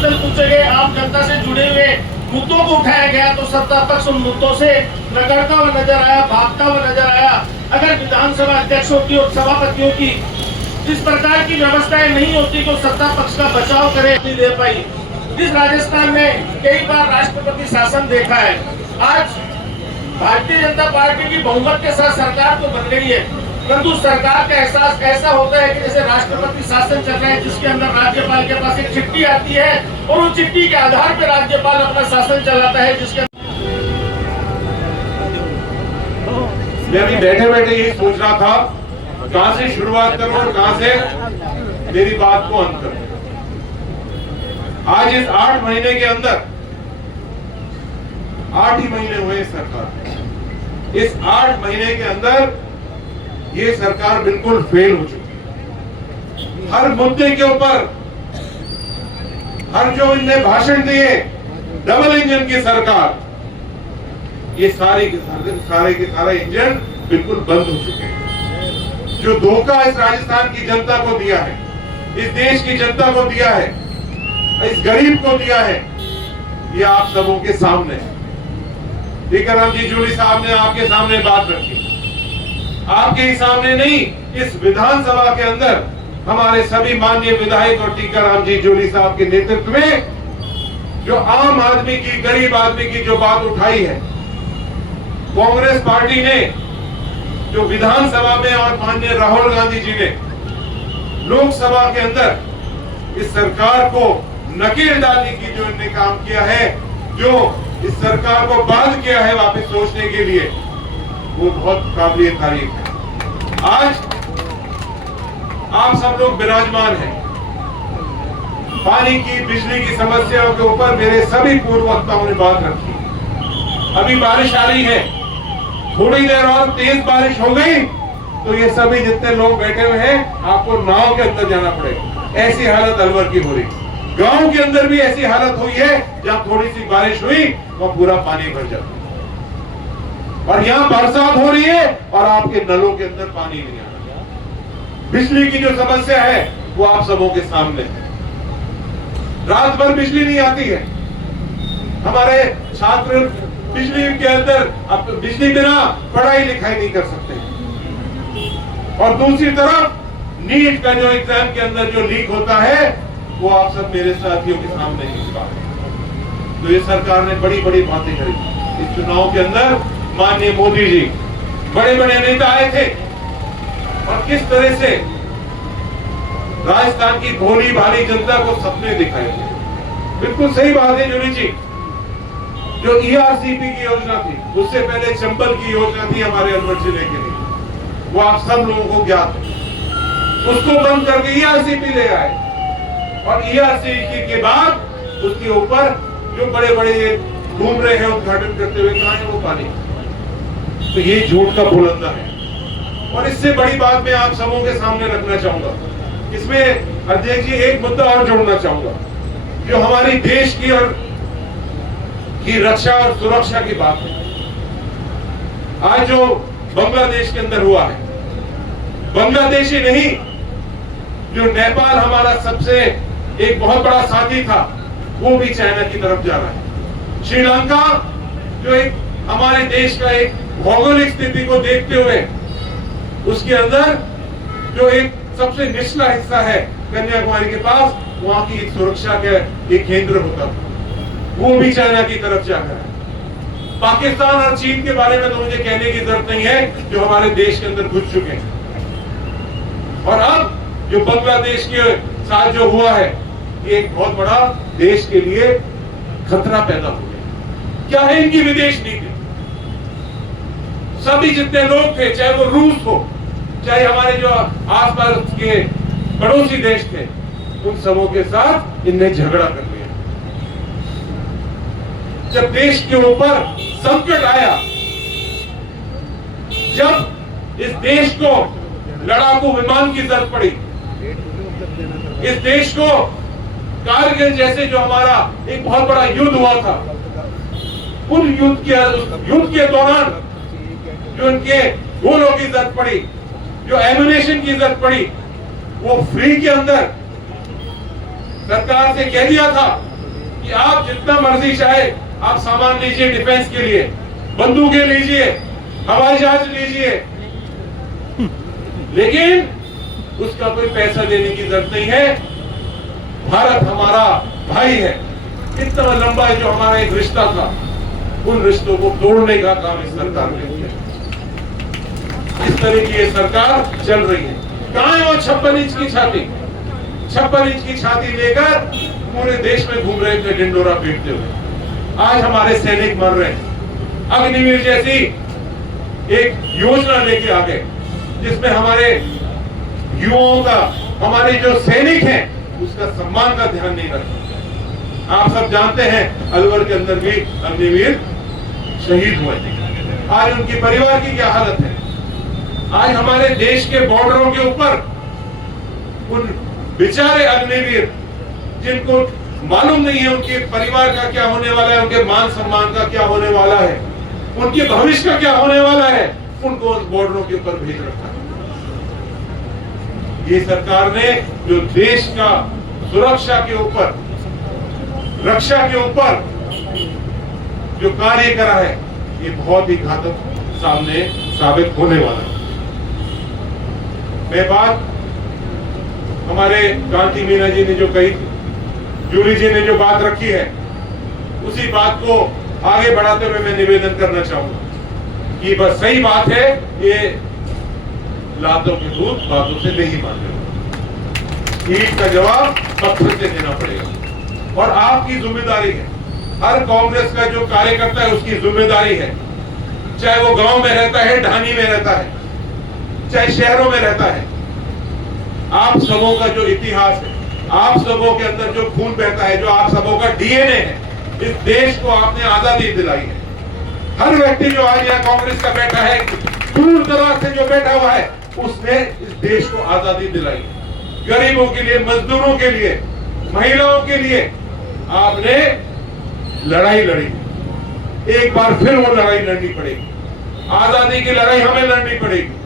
प्रश्न पूछे गए, आम जनता से जुड़े हुए मुद्दों को उठाया गया, तो सत्ता पक्ष उन मुद्दों से रगड़ता हुआ नजर आया, भागता हुआ नजर आया। अगर विधानसभा अध्यक्षों की और सभापतियों की इस प्रकार की व्यवस्थाएं नहीं होती तो सत्ता पक्ष का बचाव करे नहीं दे पाई। जिस राजस्थान में कई बार राष्ट्रपति शासन देखा है, आज भारतीय जनता पार्टी की बहुमत के साथ सरकार तो बन गई है, परंतु सरकार का एहसास ऐसा होता है कि जैसे राष्ट्रपति शासन चल रहा है, जिसके अंदर राज्यपाल के पास एक चिट्ठी आती है और उस चिट्ठी के आधार पर राज्यपाल अपना शासन चलाता है, जिसके मैं भी बैठे बैठे यही सोच रहा था कहां से शुरुआत करूं और कहां से मेरी बात को अंत करूं। आज इस 8 महीने के अंदर 8 ही महीने हुए सरकार, इस 8 महीने के अंदर ये सरकार बिल्कुल फेल हो चुकी है। हर मुद्दे के ऊपर, हर जो इनने भाषण दिए, डबल इंजन की सरकार, ये सारे के सारे इंजन बिल्कुल बंद हो चुके हैं। जो धोखा इस राजस्थान की जनता को दिया है, इस देश की जनता को दिया है, इस गरीब को दिया है, ये आप सबों के सामने है। टीकाराम जी जूली साहब ने आपके सामने बात रखी, आपके ही सामने नहीं, इस विधानसभा के अंदर हमारे सभी माननीय विधायक और टीकाराम जी जूली साहब के नेतृत्व में जो आम आदमी की, गरीब आदमी की जो बात उठाई है, कांग्रेस पार्टी ने जो विधानसभा में और माननीय राहुल गांधी जी ने लोकसभा के अंदर इस सरकार को नकेल डालने की जो इन्होंने काम किया है, जो इस सरकार को बांध किया है वापस सोचने के लिए, वो बहुत काबिल तारीफ है। आज आप सब लोग विराजमान हैं। पानी की, बिजली की समस्याओं के ऊपर मेरे सभी पूर्व वक्ताओं ने बात रखी। अभी बारिश आ रही है, थोड़ी देर और तेज बारिश हो गई तो ये सभी जितने लोग बैठे हुए हैं, आपको नाव के अंदर जाना पड़ेगा। ऐसी हालत अलवर की हो रही। गांव के अंदर भी ऐसी हालत हुई है, जहां थोड़ी सी बारिश हुई वहां पूरा पानी भर जाता है। और यहाँ बरसात हो रही है और आपके नलों के अंदर पानी नहीं आ रहा। बिजली की जो समस्या है वो आप सबों के सामने है। रात भर बिजली नहीं आती है। हमारे छात्र बिजली के अंदर, अब बिजली बिना पढ़ाई लिखाई नहीं कर सकते। और दूसरी तरफ नीट का जो एग्जाम के अंदर जो लीक होता है, वो आप सब मेरे साथियों के सामने ही इस बात। तो ये सरकार ने बड़ी बड़ी बातें करी। इस चुनाव के अंदर माननीय मोदी जी, बड़े बड़े नेता आए थे और किस तरह से राजस्थान की भोली भाली जनता को सपने दिखाए थे। बिल्कुल सही बात है जूली जी, जो ईआरसीपी की योजना थी, उससे पहले चंबल की योजना थी हमारे अलवर जिले के लिए, वो आप सब लोगों को ज्ञात है। उसको बंद करके ईआरसीपी ले आए और ईआरसीपी के बाद उसके ऊपर जो बड़े बड़े घूम रहे हैं उद्घाटन करते हुए, कहां है वो पानी? तो ये झूठ का बुलंदा है। और इससे बड़ी बात मैं आप सबों के सामने रखना चाहूंगा। इसमें अध्यक्ष जी एक मुद्दा और जोड़ना चाहूंगा, जो हमारी देश की और की रक्षा और सुरक्षा की बात है। आज जो बांग्लादेश के अंदर हुआ है, बांग्लादेश ही नहीं, जो नेपाल हमारा सबसे एक बहुत बड़ा साथी था, वो भी चाइना की तरफ जा रहा है। श्रीलंका जो एक हमारे देश का एक भौगोलिक स्थिति को देखते हुए, उसके अंदर जो एक सबसे निचला हिस्सा है कन्याकुमारी के पास, वहां की एक सुरक्षा का एक केंद्र होता था, वो भी चाइना की तरफ जाकर है। पाकिस्तान और चीन के बारे में तो मुझे कहने की जरूरत नहीं है, जो हमारे देश के अंदर घुस चुके हैं। और अब जो बांग्लादेश के साथ जो हुआ है, ये एक बहुत बड़ा देश के लिए खतरा पैदा हो गया। क्या है इनकी विदेश नीति? सभी जितने लोग थे, चाहे वो रूस हो, चाहे हमारे जो आसपास के पड़ोसी देश थे, उन सबों के साथ इनने झगड़ा कर लिया। जब देश के ऊपर संकट आया, जब इस देश को लड़ाकू विमान की जरूरत पड़ी, इस देश को कारगिल जैसे जो हमारा एक बहुत बड़ा युद्ध हुआ था, उन युद्ध के दौरान जो इनके गोलों की जरूरत पड़ी, जो एम्युनिशन की जरूरत पड़ी, वो फ्री के अंदर सरकार से कह दिया था कि आप जितना मर्जी चाहे आप सामान लीजिए, डिफेंस के लिए बंदूकें लीजिए, हवाई जहाज लीजिए, लेकिन उसका कोई पैसा देने की जरूरत नहीं है। भारत हमारा भाई है। इतना लंबा है जो हमारा एक रिश्ता था, उन रिश्तों को तोड़ने का काम इस सरकार ने किया। इस तरह की ये सरकार चल रही है। कहां है वो 56 इंच की छाती? 56 इंच की छाती लेकर पूरे देश में घूम रहे थे डिंडोरा पीटते हुए। आज हमारे सैनिक मर रहे हैं। अग्निवीर जैसी एक योजना लेके आ गए जिसमें हमारे युवाओं का, हमारे जो सैनिक हैं उसका सम्मान का ध्यान नहीं रखा। आप सब जानते हैं अलवर के अंदर भी अग्निवीर शहीद हुए थे। आज उनके परिवार की क्या हालत है? आज हमारे देश के बॉर्डरों के ऊपर उन बेचारे अग्निवीर जिनको मालूम नहीं है उनके परिवार का क्या होने वाला है, उनके मान सम्मान का क्या होने वाला है, उनके भविष्य का क्या होने वाला है, उनको उस बॉर्डरों के ऊपर भेज रखा है। ये सरकार ने जो देश का सुरक्षा के ऊपर, रक्षा के ऊपर जो कार्य करा है, ये बहुत ही घातक सामने साबित होने वाला है। मैं बात हमारे कांति मीना जी ने जो कही, जूली जी ने जो बात रखी है, उसी बात को आगे बढ़ाते हुए मैं निवेदन करना चाहूंगा कि बस सही बात है, ये लातों के दूध बातों से नहीं मांगे। ईंट का जवाब पत्थर से देना पड़ेगा और आपकी जिम्मेदारी है। हर कांग्रेस का जो कार्यकर्ता है उसकी जिम्मेदारी है, चाहे वो गांव में रहता है, ढानी में रहता है, चाहे शहरों में रहता है। आप सबों का जो इतिहास है, आप सबों के अंदर जो खून बहता है, जो आप सबों का डीएनए है, इस देश को आपने आजादी दिलाई है। हर व्यक्ति जो आज यहाँ कांग्रेस का बैठा है, दूर दराज से जो बैठा हुआ है, उसने इस देश को आजादी दिलाई है। गरीबों के लिए, मजदूरों के लिए, महिलाओं के लिए आपने लड़ाई लड़ी। एक बार फिर वो लड़ाई लड़नी पड़ेगी। आजादी की लड़ाई हमें लड़नी पड़ेगी।